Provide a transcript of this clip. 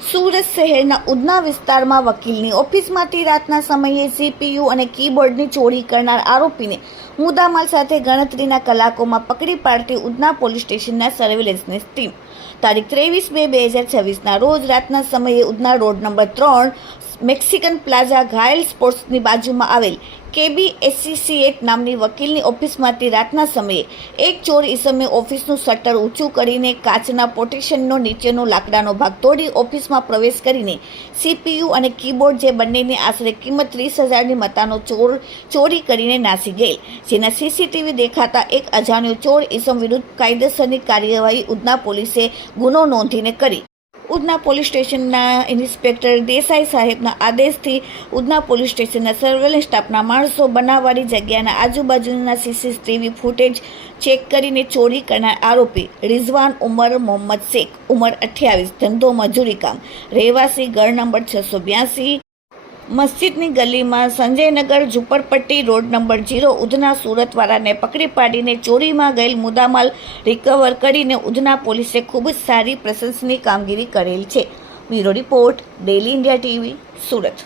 સુરત શહેરના ઉધના વિસ્તારમાં વકીલની ઓફિસમાંથી રાતના સમયે સીપીયુ અને કીબોર્ડની ચોરી કરનાર આરોપીને મુદ્દામાલ સાથે ગણતરીના કલાકોમાં પકડી પાડતી ઉધના પોલીસ સ્ટેશનના સર્વેલન્સની ટીમ તારીખ 23/2/2026ના રોજ રાતના સમયે Udhna road number 3 Mexican plaza ઘાયલ સ્પોર્ટ્સની બાજુમાં આવેલ કેબી એસોસિએટ નામની વકીલની ઓફિસમાંથી રાતના સમયે એક ચોર ઈસમે ઓફિસનું શટર ઊંચું કરીને કાચના પોર્ટિશનનો નીચેનો લાકડાનો ભાગ તોડી ઓફિસમાં પ્રવેશ કરીને સીપીયુ અને કીબોર્ડ જે બંનેની આશરે કિંમત 30,000ની મતાનો ચોરી કરીને નાસી ગયેલ, જેના સીસીટીવી દેખાતા એક અજાણ્યો ચોર ઈસમ વિરુદ્ધ કાયદેસરની કાર્યવાહી ઉધના પોલીસે ગુનો નોંધીને કરી. ઉધના પોલીસ સ્ટેશનના ઇન્સ્પેક્ટર દેસાઈ સાહેબના આદેશથી ઉધના પોલીસ સ્ટેશનના સર્વેલન્સ સ્ટાફના માણસો બનાવવાળી જગ્યાના આજુબાજુના સીસીટીવી ફૂટેજ ચેક કરીને ચોરી કરનાર આરોપી રિઝવાન ઉમર મોહમ્મદ શેખ, ઉંમર 28, ધંધો મજૂરી કામ, રહેવાસી ઘર નંબર 682, મસ્જિદની ગલીમાં સંજયનગર ઝુંપડપટ્ટી રોડ નંબર 0 ઉધના સુરતવાળાને પકડી પાડીને ચોરીમાં ગયેલ મુદ્દામાલ રિકવર કરીને ઉધના પોલીસે ખૂબ જ સારી પ્રશંસનીય કામગીરી કરેલ છે. Bureau report, daily India TV, Surat.